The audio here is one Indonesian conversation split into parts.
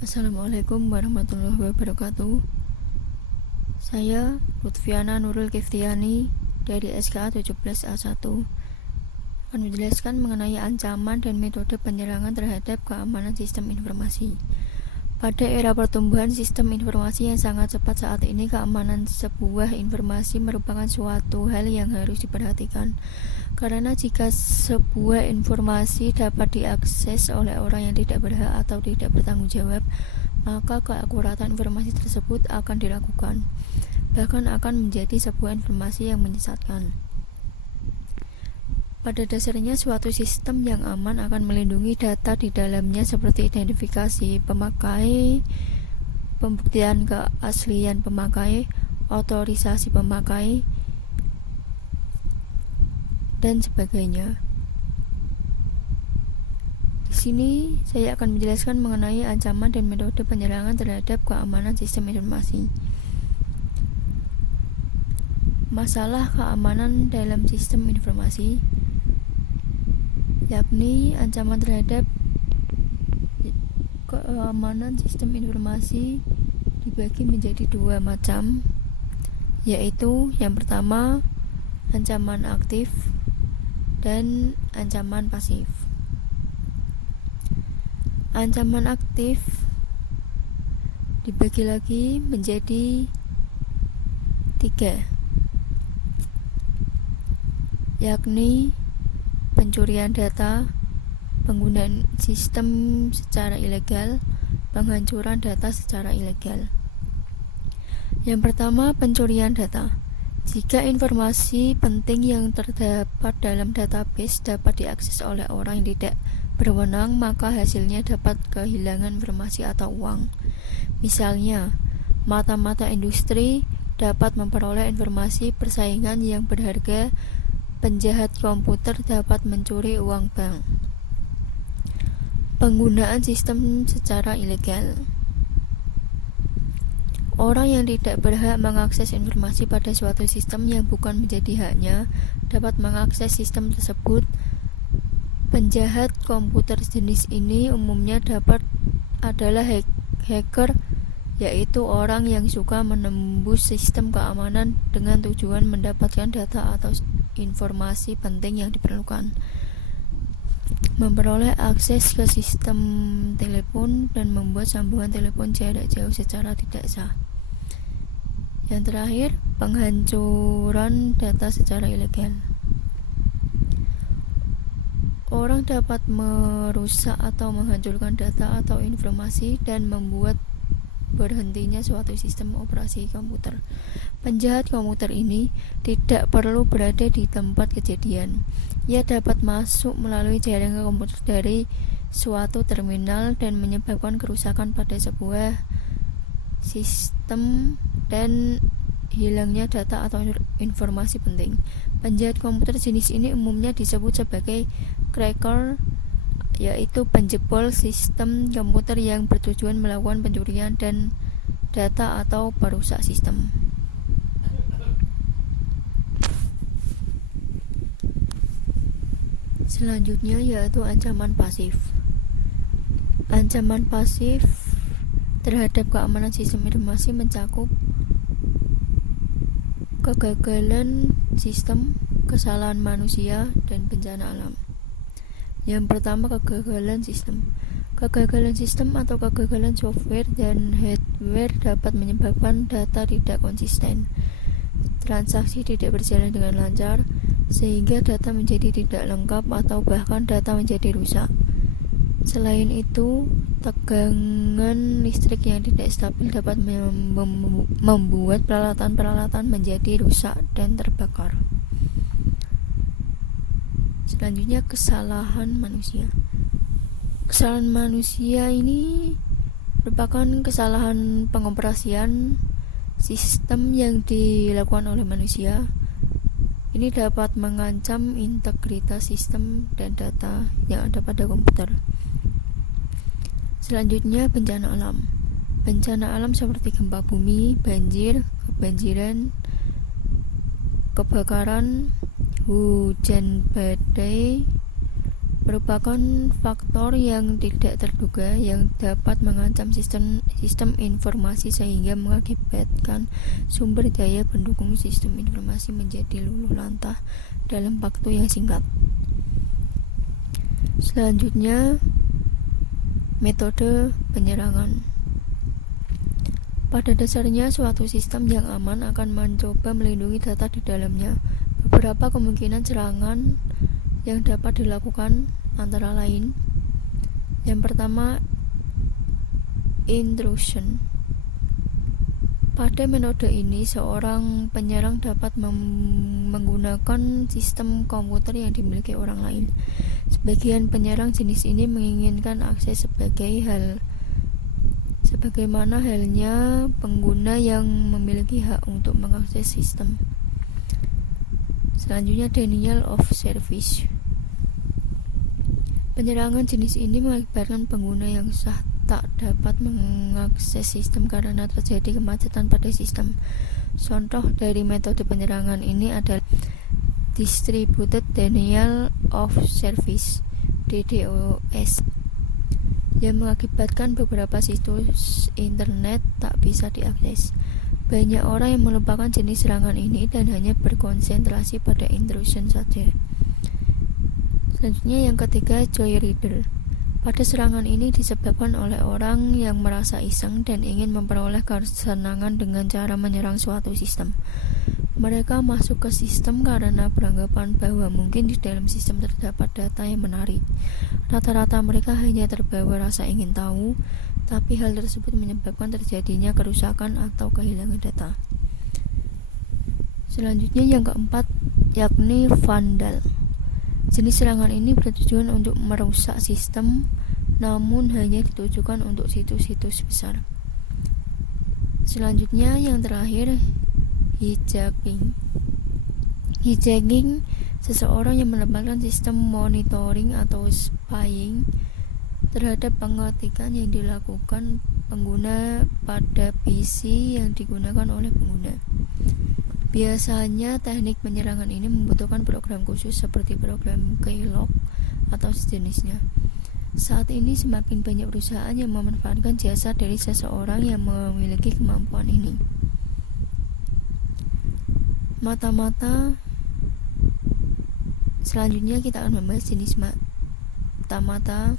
Assalamualaikum warahmatullahi wabarakatuh. Saya Lutfiana Nurul Kiftiani dari SKA 17A1 akan menjelaskan mengenai ancaman dan metode penyerangan terhadap keamanan sistem informasi. Pada era pertumbuhan sistem informasi yang sangat cepat saat ini, keamanan sebuah informasi merupakan suatu hal yang harus diperhatikan. Karena jika sebuah informasi dapat diakses oleh orang yang tidak berhak atau tidak bertanggung jawab, maka keakuratan informasi tersebut akan diragukan, bahkan akan menjadi sebuah informasi yang menyesatkan. Pada dasarnya, suatu sistem yang aman akan melindungi data di dalamnya seperti identifikasi pemakai, pembuktian keaslian pemakai, otorisasi pemakai, dan sebagainya. Di sini saya akan menjelaskan mengenai ancaman dan metode penyerangan terhadap keamanan sistem informasi. Masalah keamanan dalam sistem informasi, yakni ancaman terhadap keamanan sistem informasi dibagi menjadi dua macam, yaitu yang pertama ancaman aktif dan ancaman pasif. Ancaman aktif dibagi lagi menjadi tiga, yakni pencurian data, penggunaan sistem secara ilegal, penghancuran data secara ilegal. Yang pertama, pencurian data. Jika informasi penting yang terdapat dalam database dapat diakses oleh orang yang tidak berwenang, maka hasilnya dapat kehilangan informasi atau uang. Misalnya, mata-mata industri dapat memperoleh informasi persaingan yang berharga. Penjahat komputer dapat mencuri uang bank. Penggunaan sistem secara ilegal. Orang yang tidak berhak mengakses informasi pada suatu sistem yang bukan menjadi haknya dapat mengakses sistem tersebut. Penjahat komputer jenis ini umumnya adalah hacker, yaitu orang yang suka menembus sistem keamanan dengan tujuan mendapatkan data atau informasi penting yang diperlukan, memperoleh akses ke sistem telepon, dan membuat sambungan telepon jarak jauh secara tidak sah. Yang terakhir, penghancuran data secara ilegal. Orang dapat merusak atau menghancurkan data atau informasi dan membuat berhentinya suatu sistem operasi komputer. Penjahat komputer ini tidak perlu berada di tempat kejadian. Ia dapat masuk melalui jaringan komputer dari suatu terminal dan menyebabkan kerusakan pada sebuah sistem dan hilangnya data atau informasi penting. Penjahat komputer jenis ini umumnya disebut sebagai cracker, yaitu penjebol sistem komputer yang bertujuan melakukan pencurian dan data atau perusak sistem. Selanjutnya yaitu ancaman pasif. Ancaman pasif terhadap keamanan sistem informasi mencakup kegagalan sistem, kesalahan manusia, dan bencana alam. Yang pertama, kegagalan sistem. Kegagalan sistem atau kegagalan software dan hardware dapat menyebabkan data tidak konsisten, transaksi tidak berjalan dengan lancar, sehingga data menjadi tidak lengkap atau bahkan data menjadi rusak. Selain itu, tegangan listrik yang tidak stabil dapat membuat peralatan-peralatan menjadi rusak dan terbakar. Selanjutnya, kesalahan manusia. Kesalahan manusia ini merupakan kesalahan pengoperasian sistem yang dilakukan oleh manusia. Ini dapat mengancam integritas sistem dan data yang ada pada komputer. Selanjutnya, bencana alam. Bencana alam seperti gempa bumi, banjir, kebanjiran, kebakaran, hujan badai, merupakan faktor yang tidak terduga yang dapat mengancam sistem informasi sehingga mengakibatkan sumber daya pendukung sistem informasi menjadi luluh lantah dalam waktu yang singkat. Selanjutnya, metode penyerangan. Pada dasarnya, suatu sistem yang aman akan mencoba melindungi data di dalamnya. Beberapa kemungkinan serangan yang dapat dilakukan antara lain: yang pertama, intrusion. Pada metode ini, seorang penyerang dapat menggunakan sistem komputer yang dimiliki orang lain. Sebagian penyerang jenis ini menginginkan akses sebagaimana halnya pengguna yang memiliki hak untuk mengakses sistem. Selanjutnya, denial of service. Penyerangan jenis ini mengakibatkan pengguna yang sah tak dapat mengakses sistem karena terjadi kemacetan pada sistem. Contoh dari metode penyerangan ini adalah Distributed Denial of Service (DDoS), yang mengakibatkan beberapa situs internet tak bisa diakses. Banyak orang yang melupakan jenis serangan ini dan hanya berkonsentrasi pada intrusion saja. Selanjutnya, yang ketiga, joyrider. Pada serangan ini disebabkan oleh orang yang merasa iseng dan ingin memperoleh kesenangan dengan cara menyerang suatu sistem. Mereka masuk ke sistem karena beranggapan bahwa mungkin di dalam sistem terdapat data yang menarik. Rata-rata mereka hanya terbawa rasa ingin tahu, tapi hal tersebut menyebabkan terjadinya kerusakan atau kehilangan data. Selanjutnya, yang keempat, yakni vandal. Jenis serangan ini bertujuan untuk merusak sistem, namun hanya ditujukan untuk situs-situs besar. Selanjutnya, yang terakhir, hijacking. Hijacking, seseorang yang menempatkan sistem monitoring atau spying terhadap pengetikan yang dilakukan pengguna pada PC yang digunakan oleh pengguna. Biasanya teknik penyerangan ini membutuhkan program khusus seperti program keylog atau sejenisnya. Saat ini semakin banyak perusahaan yang memanfaatkan jasa dari seseorang yang memiliki kemampuan ini. Selanjutnya kita akan membahas jenis mata-mata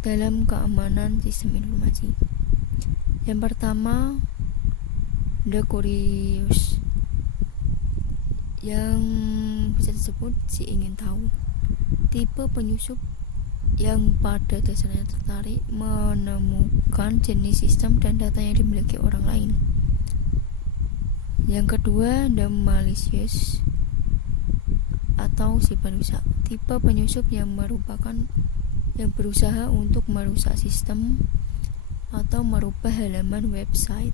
dalam keamanan sistem informasi. Yang pertama, The Curious, yang bisa disebut si ingin tahu. Tipe penyusup yang pada dasarnya tertarik menemukan jenis sistem dan data yang dimiliki orang lain. Yang kedua, The Malicious atau si perusak. Tipe penyusup yang berusaha untuk merusak sistem atau merubah halaman website.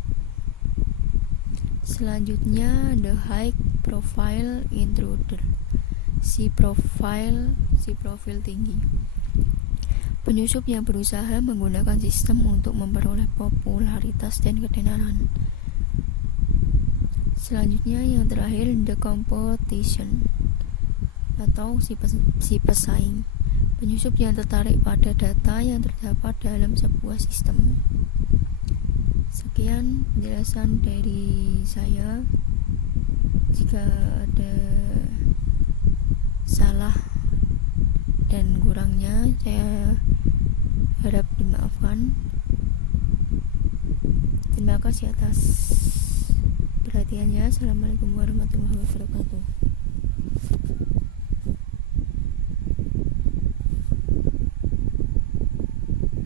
Selanjutnya, The High Profile Intruder, si profil tinggi. Penyusup yang berusaha menggunakan sistem untuk memperoleh popularitas dan ketenaran. Selanjutnya, yang terakhir, The Competition atau si pesaing. Penyusup yang tertarik pada data yang terdapat dalam sebuah sistem. Sekian penjelasan dari saya. Jika ada salah dan kurangnya, saya harap dimaafkan. Terima kasih atas perhatiannya. Assalamualaikum warahmatullahi wabarakatuh.